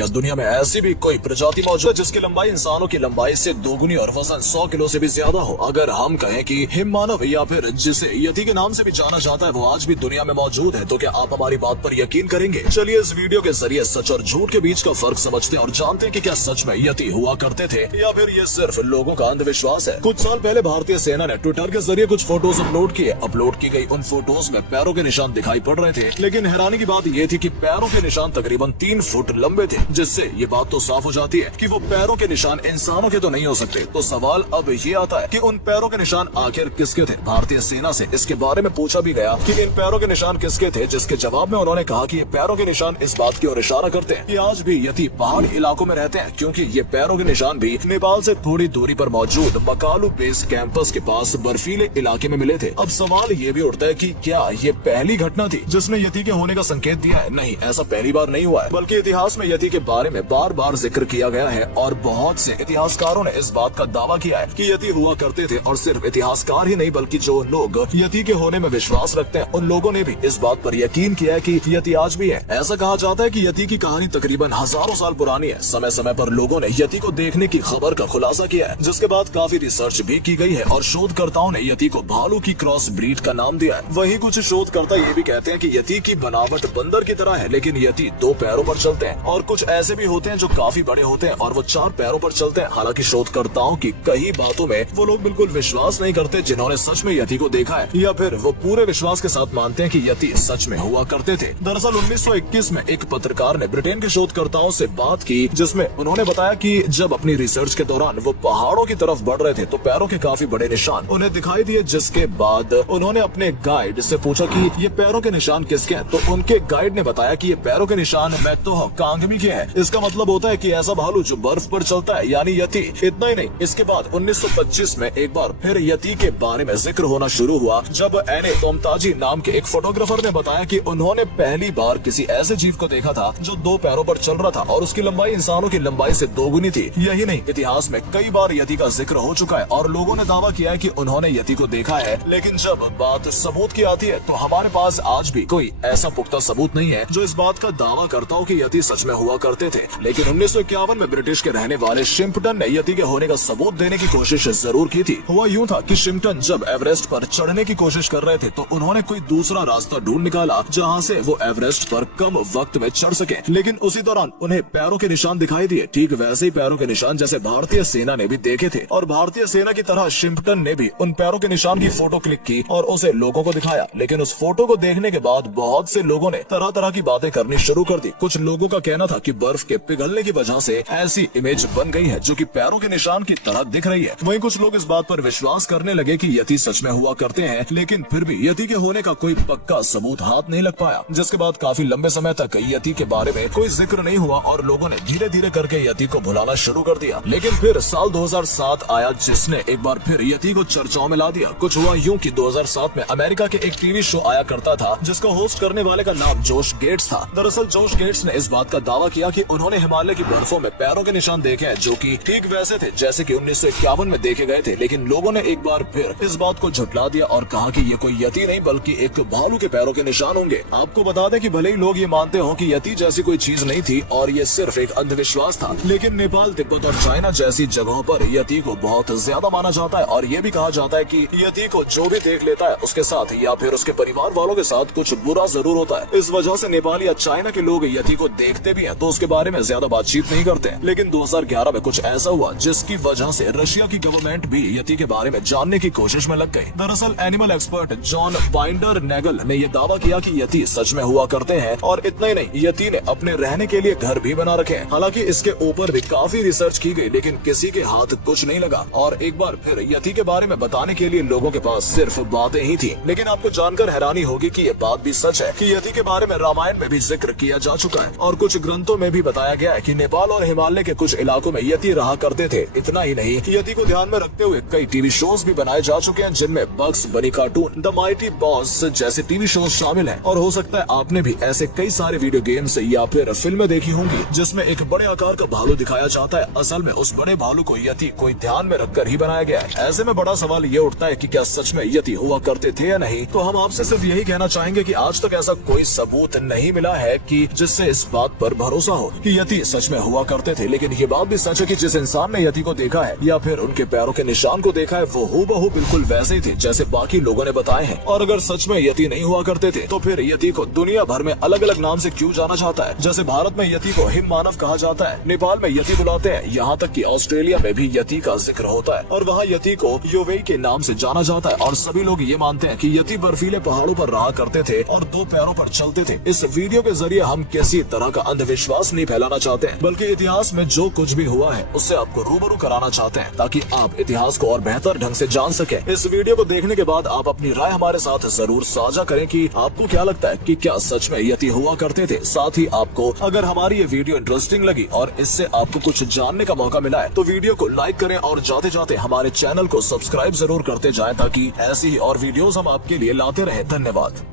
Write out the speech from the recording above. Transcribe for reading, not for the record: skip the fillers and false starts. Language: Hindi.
क्या दुनिया में ऐसी भी कोई प्रजाति मौजूद है जिसकी लंबाई इंसानों की लंबाई से दोगुनी और वजन 100 किलो से भी ज्यादा हो? अगर हम कहें कि हिम मानव या फिर जिसे यति के नाम से भी जाना जाता है वो आज भी दुनिया में मौजूद है, तो क्या आप हमारी बात पर यकीन करेंगे? चलिए इस वीडियो के जरिए सच और झूठ के बीच का फर्क समझते हैं और जानते हैं कि क्या सच में यति हुआ करते थे या फिर ये सिर्फ लोगों का अंधविश्वास है। कुछ साल पहले भारतीय सेना ने ट्विटर के जरिए कुछ फोटोज अपलोड किए। अपलोड की गई उन फोटोज में पैरों के निशान दिखाई पड़ रहे थे, लेकिन हैरानी की बात ये थी कि पैरों के निशान तकरीबन 3 फुट लंबे थे, जिससे ये बात तो साफ हो जाती है कि वो पैरों के निशान इंसानों के तो नहीं हो सकते। तो सवाल अब ये आता है कि उन पैरों के निशान आखिर किसके थे? भारतीय सेना से इसके बारे में पूछा भी गया कि इन पैरों के निशान किसके थे, जिसके जवाब में उन्होंने कहा कि ये पैरों के निशान इस बात की ओर इशारा करते हैं कि आज भी यति पहाड़ इलाकों में रहते हैं, क्योंकि ये पैरों के निशान भी नेपाल से थोड़ी दूरी पर मौजूद मकालू बेस कैंपस के पास बर्फीले इलाके में मिले थे। अब सवाल ये भी उठता है कि क्या ये पहली घटना थी जिसने यति के होने का संकेत दिया है? नहीं, ऐसा पहली बार नहीं हुआ है, बल्कि इतिहास में यति के बारे में बार बार जिक्र किया गया है और बहुत से इतिहासकारों ने इस बात का दावा किया है कि यति हुआ करते थे। और सिर्फ इतिहासकार ही नहीं बल्कि जो लोग यति के होने में विश्वास रखते हैं उन लोगों ने भी इस बात पर यकीन किया है कि यति आज भी है। ऐसा कहा जाता है कि यति की कहानी तकरीबन हजारों साल पुरानी है। समय समय पर लोगों ने यति को देखने की खबर का खुलासा किया है, जिसके बाद काफी रिसर्च भी की गई है और शोधकर्ताओं ने यति को भालू की क्रॉस ब्रीड का नाम दिया है। वहीं कुछ शोधकर्ता ये भी कहते हैं कि यति की बनावट बंदर की तरह है, लेकिन यति 2 पैरों पर चलते हैं, और कुछ ऐसे भी होते हैं जो काफी बड़े होते हैं और वो 4 पैरों पर चलते हैं। हालांकि शोधकर्ताओं की कई बातों में वो लोग बिल्कुल विश्वास नहीं करते जिन्होंने सच में यति को देखा है, या फिर वो पूरे विश्वास के साथ मानते हैं कि यति सच में हुआ करते थे। दरअसल 1921 में एक पत्रकार ने ब्रिटेन के शोधकर्ताओं से बात की, जिसमें उन्होंने बताया कि जब अपनी रिसर्च के दौरान वो पहाड़ों की तरफ बढ़ रहे थे तो पैरों के काफी बड़े निशान उन्हें दिखाई दिए, जिसके बाद उन्होंने अपने गाइड से पूछा कि ये पैरों के निशान किसके हैं, तो उनके गाइड ने बताया कि ये पैरों के निशान मैत्तोह कांगमी के हैं। इसका मतलब होता है कि ऐसा भालू जो बर्फ पर चलता है, यानी यति। इतना ही नहीं, इसके बाद 1925 में एक बार फिर यति के बारे में जिक्र होना शुरू हुआ, जब एने तोमताजी नाम के एक फोटोग्राफर ने बताया कि उन्होंने पहली बार किसी ऐसे जीव को देखा था जो 2 पैरों पर चल रहा था और उसकी लंबाई इंसानों की लंबाई से दोगुनी थी। यही नहीं, इतिहास में कई बार यति का जिक्र हो चुका है और लोगों ने दावा किया है कि उन्होंने यति को देखा है। लेकिन जब बात सबूत की आती है तो हमारे पास आज भी कोई ऐसा पुख्ता सबूत नहीं है जो इस बात का दावा करता हो कि यति सच में हुआ करते थे। लेकिन 1951 में ब्रिटिश के रहने वाले शिम्पटन ने यति के होने का सबूत देने की कोशिश जरूर की थी। हुआ यूं था कि शिम्पटन जब एवरेस्ट पर चढ़ने की कोशिश कर रहे थे तो उन्होंने कोई दूसरा रास्ता ढूंढ निकाला जहां से वो एवरेस्ट पर कम वक्त में चढ़ सके, लेकिन उसी दौरान उन्हें पैरों के निशान दिखाई दिए, ठीक वैसे ही पैरों के निशान जैसे भारतीय सेना ने भी देखे थे। और भारतीय सेना की तरह शिम्पटन ने भी उन पैरों के निशान की फोटो क्लिक की और उसे लोगों को दिखाया। लेकिन उस फोटो को देखने के बाद बहुत से लोगों ने तरह तरह की बातें करनी शुरू कर दी। कुछ लोगों का कहना था कि बर्फ के पिघलने की वजह से ऐसी इमेज बन गई है जो कि पैरों के निशान की तरह दिख रही है। वहीं कुछ लोग इस बात पर विश्वास करने लगे कि यति सच में हुआ करते हैं, लेकिन फिर भी यति के होने का कोई पक्का सबूत हाथ नहीं लग पाया, जिसके बाद काफी लंबे समय तक यति के बारे में कोई जिक्र नहीं हुआ और लोगों ने धीरे धीरे करके यति को भुलाना शुरू कर दिया। लेकिन फिर साल 2007 आया, जिसने एक बार फिर यति को चर्चाओं में ला दिया। कुछ हुआ यूं कि 2007 में अमेरिका के एक टीवी शो आया करता था जिसका होस्ट करने वाले का नाम जोश गेट्स था। दरअसल जोश गेट्स ने इस बात का दावा किया कि उन्होंने हिमालय की बर्फों में पैरों के निशान देखे हैं जो कि ठीक वैसे थे जैसे कि 1951 में देखे गए थे। लेकिन लोगों ने एक बार फिर इस बात को झुठला दिया और कहा कि ये कोई यति नहीं बल्कि एक भालू के पैरों के निशान होंगे। आपको बता दें कि भले ही लोग ये मानते हो कि यति जैसी कोई चीज नहीं थी और ये सिर्फ एक अंधविश्वास था, लेकिन नेपाल, तिब्बत और चाइना जैसी जगहों पर यति को बहुत ज्यादा माना जाता है और ये भी कहा जाता है कि यति को जो भी देख लेता है उसके साथ या फिर उसके परिवार वालों के साथ कुछ बुरा जरूर होता है। इस वजह से नेपाल या चाइना के लोग यति को देखते भी हैं तो उसके बारे में ज्यादा बातचीत नहीं करते। लेकिन 2011 में कुछ ऐसा हुआ जिसकी वजह से रशिया की गवर्नमेंट भी यति के बारे में जानने की कोशिश में लग गई। दरअसल animal expert John binder Naegele ने यह दावा किया कि यति सच में हुआ करते हैं और इतना ही नहीं, यति ने अपने रहने के लिए घर भी बना रखे हैं। हालांकि इसके ऊपर भी काफी रिसर्च की गई लेकिन किसी के हाथ कुछ नहीं लगा और एक बार फिर यति के बारे में बताने के लिए लोगों के पास सिर्फ बातें ही थी। लेकिन आपको जानकर हैरानी होगी कि ये बात भी सच है कि यति के बारे में रामायण में भी जिक्र किया जा चुका है और कुछ ग्रंथों में भी बताया गया है कि नेपाल और हिमालय के कुछ इलाकों में यति रहा करते थे। इतना ही नहीं, यति को ध्यान में रखते हुए कई टीवी शोज भी बनाए जा चुके हैं जिनमें बग्स बनी कार्टून, द माइटी बॉस जैसे टीवी शोज शामिल हैं। और हो सकता है आपने भी ऐसे कई सारे वीडियो गेम्स या फिर फिल्में देखी होंगी जिसमें एक बड़े आकार का भालू दिखाया जाता है। असल में उस बड़े भालू को यति कोई ध्यान में रखकर ही बनाया गया है। ऐसे में बड़ा सवाल ये उठता है कि क्या सच में यति हुआ करते थे या नहीं। तो हम आपसे सिर्फ यही कहना चाहेंगे कि आज तक ऐसा कोई सबूत नहीं मिला है कि जिससे इस बात पर भरोसा भरोसा हो कि यति सच में हुआ करते थे, लेकिन ये बात भी सच है कि जिस इंसान ने यति को देखा है या फिर उनके पैरों के निशान को देखा है वो हूबहू बिल्कुल वैसे ही थे जैसे बाकी लोगों ने बताए हैं। और अगर सच में यति नहीं हुआ करते थे तो फिर यति को दुनिया भर में अलग अलग नाम से क्यों जाना जाता है? जैसे भारत में यति को हिम मानव कहा जाता है, नेपाल में यति बुलाते हैं, यहाँ तक कि ऑस्ट्रेलिया में भी यति का जिक्र होता है और वहाँ यति को योवेई के नाम से जाना जाता है। और सभी लोग ये मानते हैं कि यति बर्फीले पहाड़ों पर रहा करते थे और 2 पैरों पर चलते थे। इस वीडियो के जरिए हम किसी तरह का अंधविश्वास नहीं फैलाना चाहते हैं, बल्कि इतिहास में जो कुछ भी हुआ है उससे आपको रूबरू कराना चाहते हैं ताकि आप इतिहास को और बेहतर ढंग से जान सके। इस वीडियो को देखने के बाद आप अपनी राय हमारे साथ जरूर साझा करें कि आपको क्या लगता है कि क्या सच में यति हुआ करते थे। साथ ही आपको अगर हमारी ये वीडियो इंटरेस्टिंग लगी और इससे आपको कुछ जानने का मौका मिला है तो वीडियो को लाइक करें और जाते जाते हमारे चैनल को सब्सक्राइब जरूर करते जाएं ताकि ऐसी ही और वीडियोस हम आपके लिए लाते रहें। धन्यवाद।